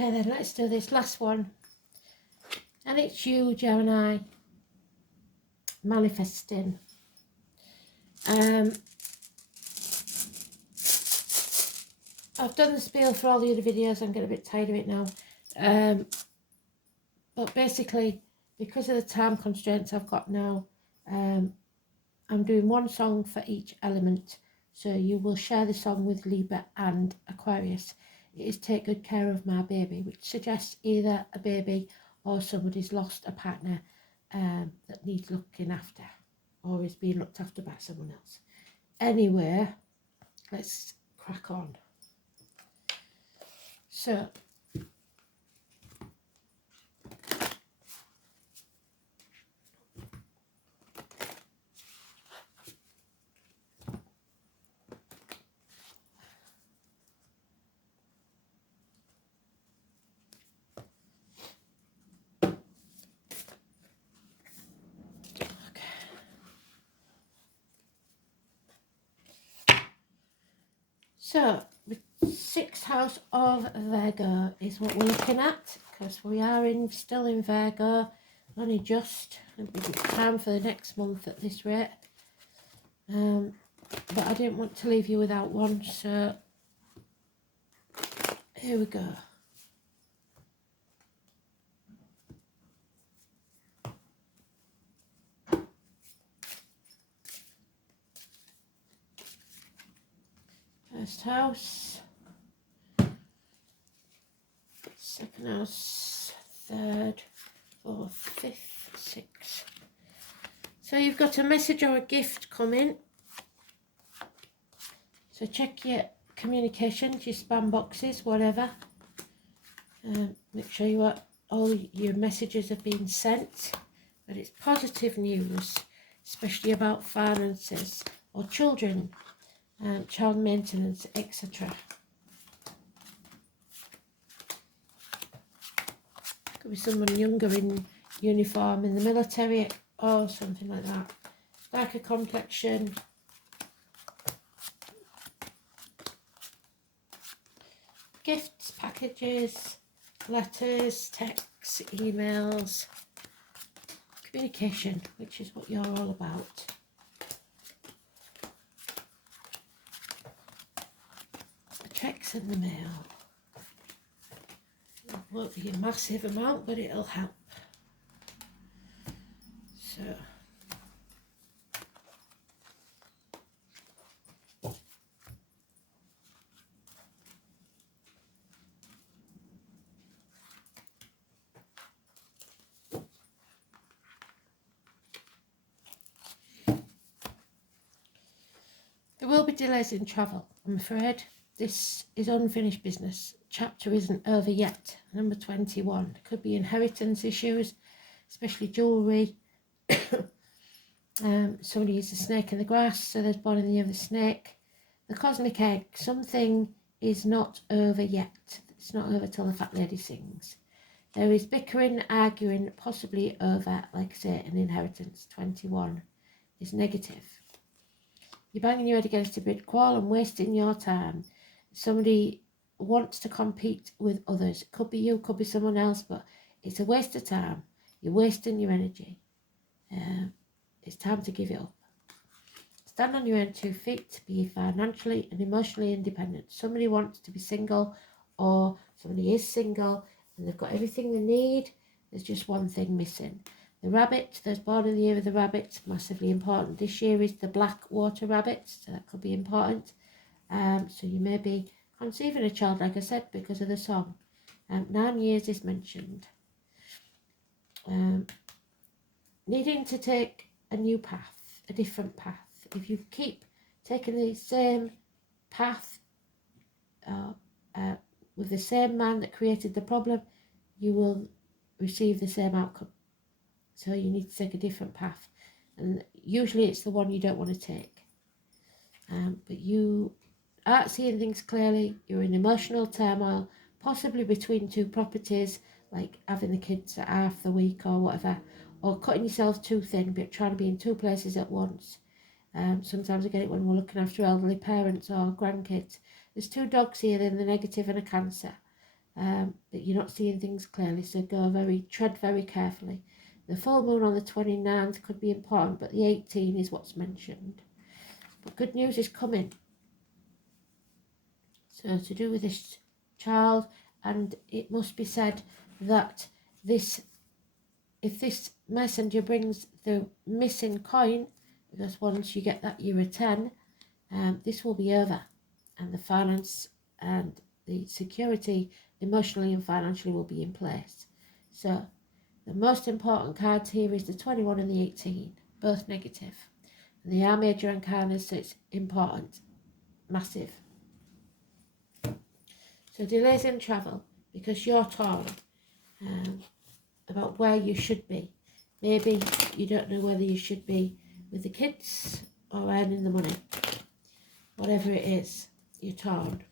Okay then, let's do this last one. And it's you, Gemini, manifesting. I've done the spiel for all the other videos. I'm getting a bit tired of it now. But basically, because of the time constraints I've got now, I'm doing one song for each element. So you will share the song with Libra and Aquarius. It is Take Good Care of My Baby, which suggests either a baby or somebody's lost a partner that needs looking after or is being looked after by someone else. Anyway, let's crack on. So, So, the 6th house of Virgo is what we're looking at, because we are still in Virgo, only just, it'll be time for the next month at this rate. But I didn't want to leave you without one, so here we go. First house, second house, third, fourth, fifth, sixth. So you've got a message or a gift coming. So check your communications, your spam boxes, whatever. Make sure all your messages have been sent. But it's positive news, especially about finances or children, child maintenance, etc. Could be someone younger in uniform in the military or something like that. Darker complexion. Gifts, packages, letters, texts, emails, communication, which is what you're all about. Checks in the mail. It won't be a massive amount, but it'll help. So, there will be delays in travel, I'm afraid. This is unfinished business. Chapter isn't over yet. Number 21. Could be inheritance issues, especially jewellery. Somebody is a snake in the grass, so there's born in the year of the snake. The cosmic egg. Something is not over yet. It's not over till the fat lady sings. There is bickering, arguing, possibly over, like I say, an inheritance. 21 is negative. You're banging your head against a brick wall and wasting your time. Somebody wants to compete with others. It could be you, could be someone else, but it's a waste of time. You're wasting your energy. It's time to give it up. Stand on your own 2 feet. Be financially and emotionally independent. Somebody wants to be single, or somebody is single and they've got everything they need. There's just one thing missing. The rabbit, there's born in the year of the rabbit, massively important. This year is the black water rabbit, so that could be important. So you may be conceiving a child, like I said, because of the song. 9 years is mentioned. Needing to take a new path, a different path. If you keep taking the same path with the same man that created the problem, you will receive the same outcome. So you need to take a different path. And usually it's the one you don't want to take. But you aren't seeing things clearly. You're in emotional turmoil, possibly between 2 properties, like having the kids at half the week or whatever, or cutting yourself too thin, but trying to be in 2 places at once. Sometimes I get it when we're looking after elderly parents or grandkids. There's 2 dogs here, then the negative and a Cancer. but you're not seeing things clearly, so tread very carefully. The full moon on the 29th could be important, but the 18 is what's mentioned. But good news is coming. So to do with this child, and it must be said that if this messenger brings the missing coin, because once you get that you're a 10, this will be over, and the finance and the security emotionally and financially will be in place. So the most important cards here is the 21 and the 18, both negative. And they are major arcanas, so it's important, massive. So delays in travel, because you're torn about where you should be. Maybe you don't know whether you should be with the kids or earning the money. Whatever it is, you're torn.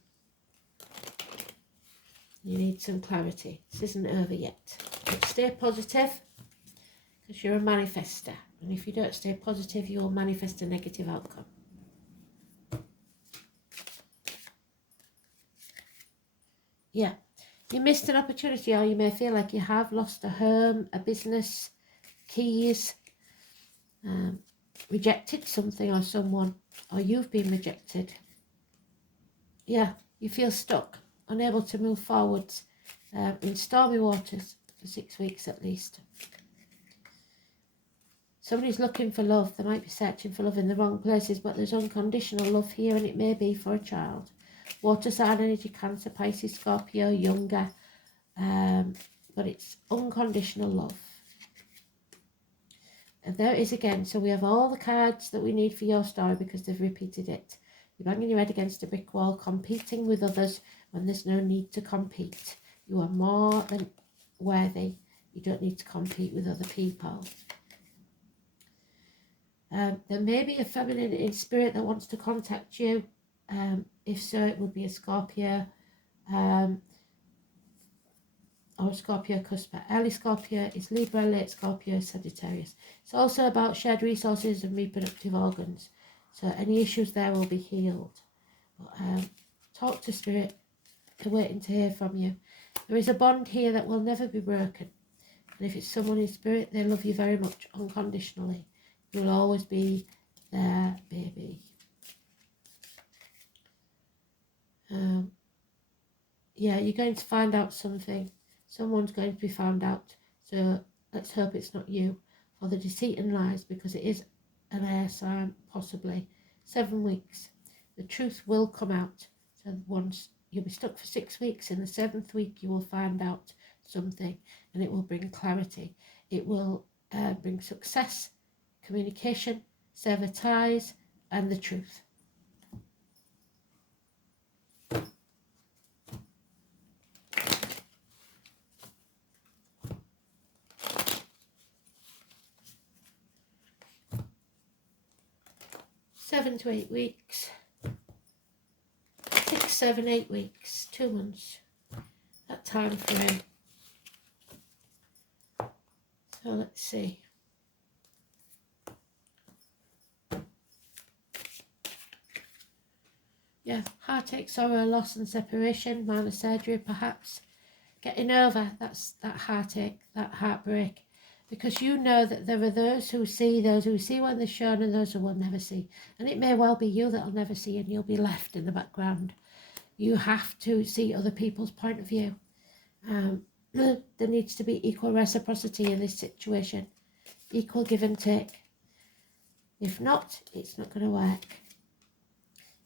You need some clarity. This isn't over yet. But stay positive, because you're a manifester. And if you don't stay positive, you'll manifest a negative outcome. Yeah. You missed an opportunity, or you may feel like you have lost a home, a business, keys, rejected something or someone, or you've been rejected. Yeah, you feel stuck, unable to move forwards in stormy waters for 6 weeks at least. Somebody's looking for love. They might be searching for love in the wrong places, but there's unconditional love here, and it may be for a child. Water sign energy, Cancer, Pisces, Scorpio, younger, but it's unconditional love. And there it is again. So we have all the cards that we need for your story because they've repeated it. You're banging your head against a brick wall, competing with others when there's no need to compete. You are more than worthy. You don't need to compete with other people. There may be a feminine in spirit that wants to contact you. If so, it would be a Scorpio or a Scorpio cusper. Early Scorpio is Libra, late Scorpio is Sagittarius. It's also about shared resources and reproductive organs. So any issues there will be healed. But, talk to spirit. They're waiting to hear from you. There is a bond here that will never be broken. And if it's someone in spirit, they love you very much unconditionally. You'll always be their baby. Yeah, you're going to find out something. Someone's going to be found out. So let's hope it's not you. For the deceit and lies, because it is an air sign, possibly. 7 weeks. The truth will come out. So once you'll be stuck for 6 weeks. In the 7th week, you will find out something, and it will bring clarity. It will bring success, communication, sever ties, and the truth. Seven to 8 weeks. 6, 7, 8 weeks. 2 months. That time frame. So let's see. Yeah, heartache, sorrow, loss and separation, minor surgery perhaps. Getting over that heartache, that heartbreak. Because you know that there are those who see when they're shown, and those who will never see. And it may well be you that will never see, and you'll be left in the background. You have to see other people's point of view. There needs to be equal reciprocity in this situation. Equal give and take. If not, it's not going to work.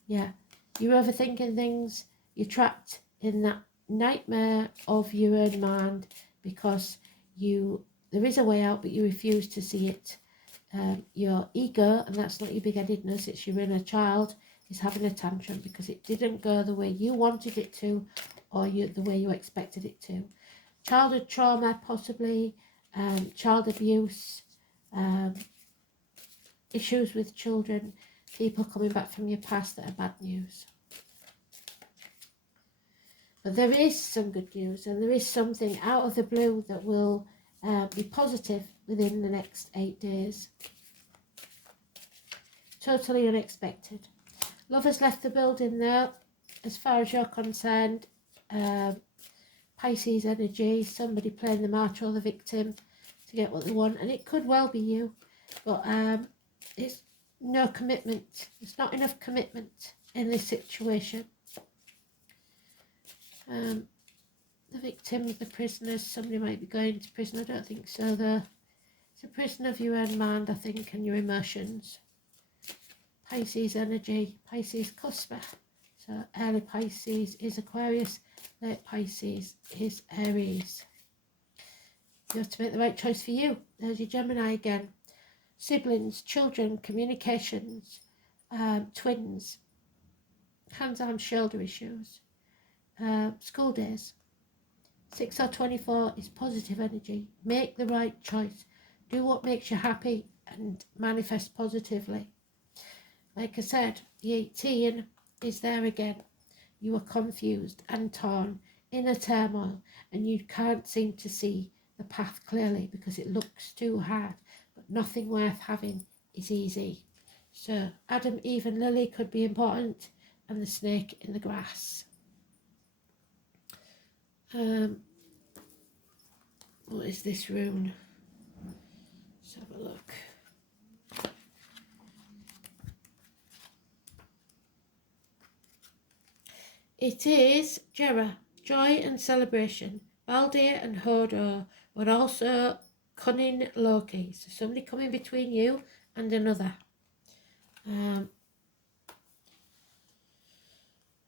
Yeah. You're overthinking things. You're trapped in that nightmare of your own mind because there is a way out, but you refuse to see it. Your ego, and that's not your big-headedness, it's your inner child, is having a tantrum because it didn't go the way you wanted it to, or the way you expected it to. Childhood trauma, possibly, child abuse, issues with children, people coming back from your past that are bad news. But there is some good news, and there is something out of the blue that will be positive within the next 8 days. Totally unexpected. Love has left the building now, as far as you're concerned. Pisces energy, somebody playing the martyr or the victim to get what they want, and it could well be you, but it's no commitment. There's not enough commitment in this situation. The victim, the prisoners, somebody might be going to prison. I don't think so though. It's a prison of your own mind, I think, and your emotions. Pisces energy, Pisces cusper. So early Pisces is Aquarius, late Pisces is Aries. You have to make the right choice for you. There's your Gemini again. Siblings, children, communications, twins, hands, arms, shoulder issues, school days. 6 or 24 is positive energy. Make the right choice. Do what makes you happy and manifest positively. Like I said, the 18 is there again. You are confused and torn, in a turmoil, and you can't seem to see the path clearly because it looks too hard, but nothing worth having is easy. So Adam, Eve and Lily could be important, and the snake in the grass. What is this rune? Let's have a look. It is Jera, joy and celebration. Baldir and Hodor, but also cunning Loki. So somebody coming between you and another.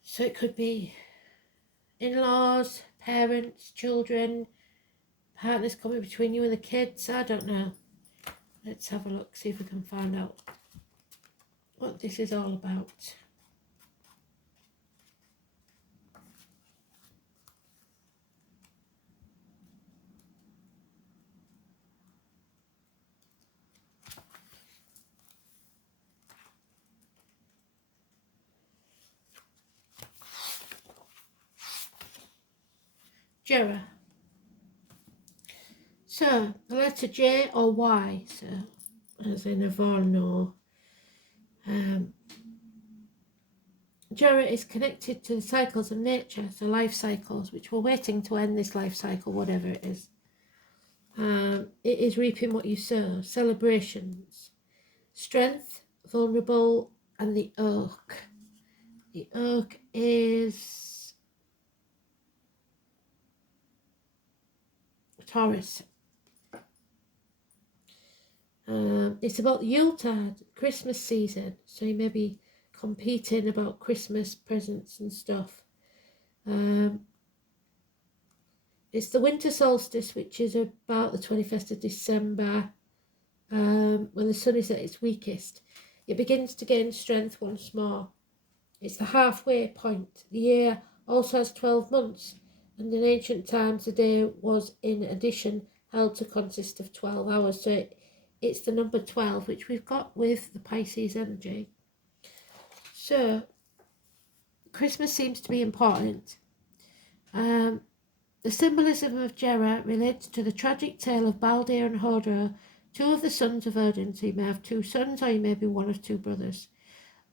So it could be in-laws, parents, children, partners coming between you and the kids. I don't know. Let's have a look, see if we can find out what this is all about. Jera. So, the letter J or Y, so as in Yvonne or Jera is connected to the cycles of nature, so life cycles, which we're waiting to end this life cycle, whatever it is. It is reaping what you sow, celebrations, strength, vulnerable, and the oak. The oak is Taurus. It's about the Yuletide, Christmas season, so you may be competing about Christmas presents and stuff. It's the winter solstice, which is about the 21st of December, when the sun is at its weakest. It begins to gain strength once more. It's the halfway point. The year also has 12 months, and in ancient times the day was in addition held to consist of 12 hours. So it's the number 12, which we've got with the Pisces energy. So Christmas seems to be important. The symbolism of Jera relates to the tragic tale of Baldir and Hodor, two of the sons of Odin. So you may have two sons, or you may be one of two brothers.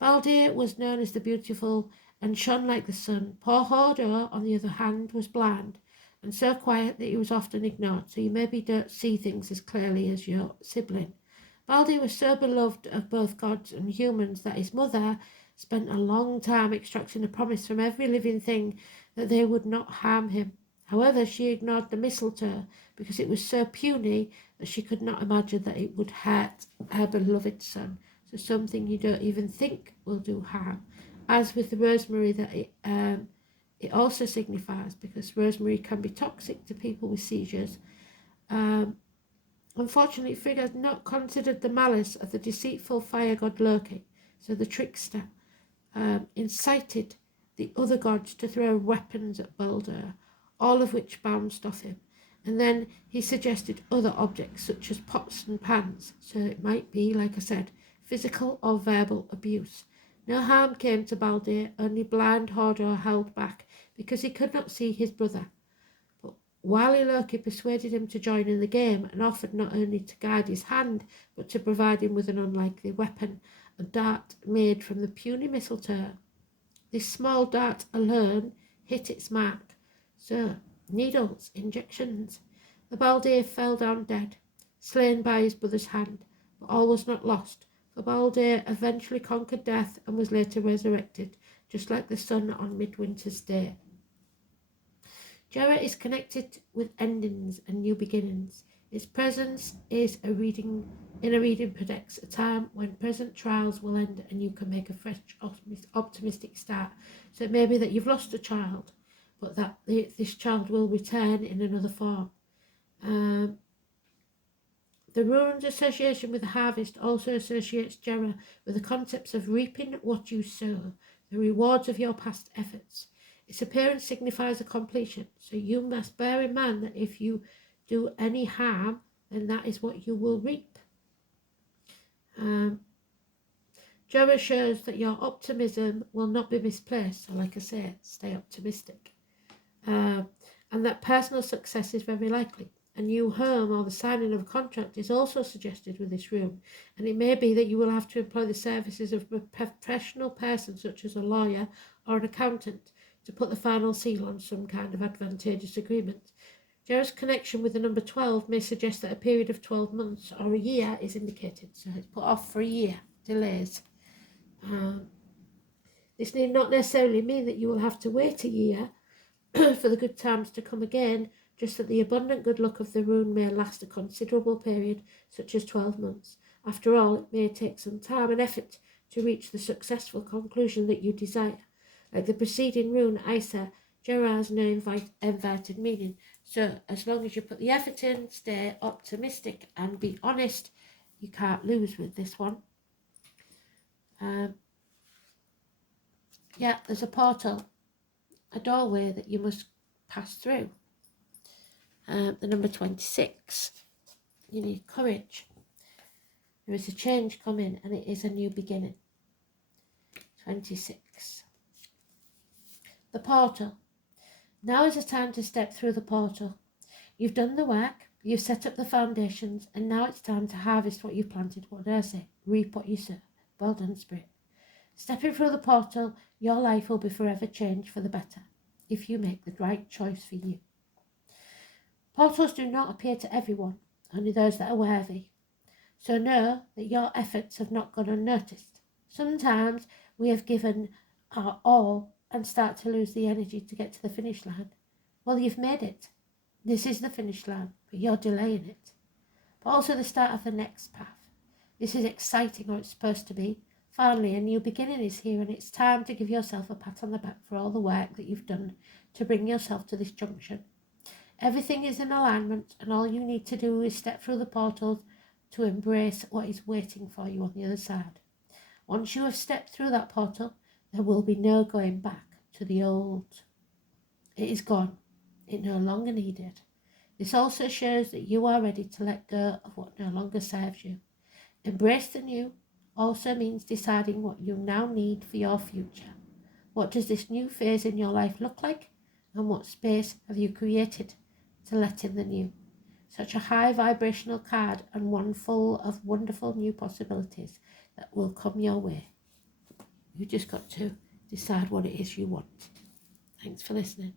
Baldir was known as the beautiful and shone like the sun. Poor Hodor, on the other hand, was blind and so quiet that he was often ignored, so you maybe don't see things as clearly as your sibling. Baldir was so beloved of both gods and humans that his mother spent a long time extracting a promise from every living thing that they would not harm him. However, she ignored the mistletoe because it was so puny that she could not imagine that it would hurt her beloved son. So something you don't even think will do harm. As with the rosemary, that it also signifies, because rosemary can be toxic to people with seizures. Unfortunately, Frigg has not considered the malice of the deceitful fire god Loki, so the trickster incited the other gods to throw weapons at Baldur, all of which bounced off him. And then he suggested other objects such as pots and pans, so it might be, like I said, physical or verbal abuse. No harm came to Baldur, only blind Hodor held back because he could not see his brother. But wily Loki persuaded him to join in the game and offered not only to guide his hand, but to provide him with an unlikely weapon, a dart made from the puny mistletoe. This small dart alone hit its mark. So needles, injections. The Baldir fell down dead, slain by his brother's hand, but all was not lost, for Baldir eventually conquered death and was later resurrected, just like the sun on midwinter's day. Jera is connected with endings and new beginnings. Its presence is in a reading predicts a time when present trials will end and you can make a fresh, optimistic start. So it may be that you've lost a child, but that this child will return in another form. The rune's association with the harvest also associates Jera with the concepts of reaping what you sow, the rewards of your past efforts. Its appearance signifies a completion, so you must bear in mind that if you do any harm, then that is what you will reap. Jera shows that your optimism will not be misplaced, so like I say, stay optimistic. And that personal success is very likely. A new home or the signing of a contract is also suggested with this rune, and it may be that you will have to employ the services of a professional person such as a lawyer or an accountant to put the final seal on some kind of advantageous agreement. Jera's connection with the number 12 may suggest that a period of 12 months or a year is indicated, so it's put off for a year, delays. This need not necessarily mean that you will have to wait a year for the good times to come again, just that the abundant good luck of the rune may last a considerable period, such as 12 months. After all, it may take some time and effort to reach the successful conclusion that you desire. Like the preceding rune, Isa, Jera has no inverted meaning. So as long as you put the effort in, stay optimistic and be honest, you can't lose with this one. Yeah, there's a portal, a doorway that you must pass through. The number 26, you need courage. There is a change coming and it is a new beginning. 26. The portal. Now is the time to step through the portal. You've done the work, you've set up the foundations, and now it's time to harvest what you've planted. What did I say? Reap what you sow. Well done, Spirit. Stepping through the portal, your life will be forever changed for the better if you make the right choice for you. Portals do not appear to everyone, only those that are worthy. So know that your efforts have not gone unnoticed. Sometimes we have given our all and start to lose the energy to get to the finish line. Well, you've made it. This is the finish line, but you're delaying it. But also the start of the next path. This is exciting, or it's supposed to be. Finally, a new beginning is here, and it's time to give yourself a pat on the back for all the work that you've done to bring yourself to this junction. Everything is in alignment, and all you need to do is step through the portal to embrace what is waiting for you on the other side. Once you have stepped through that portal, there will be no going back to the old. It is gone. It no longer needed. This also shows that you are ready to let go of what no longer serves you. Embrace the new also means deciding what you now need for your future. What does this new phase in your life look like? And what space have you created to let in the new? Such a high vibrational card, and one full of wonderful new possibilities that will come your way. You just got to decide what it is you want. Thanks for listening.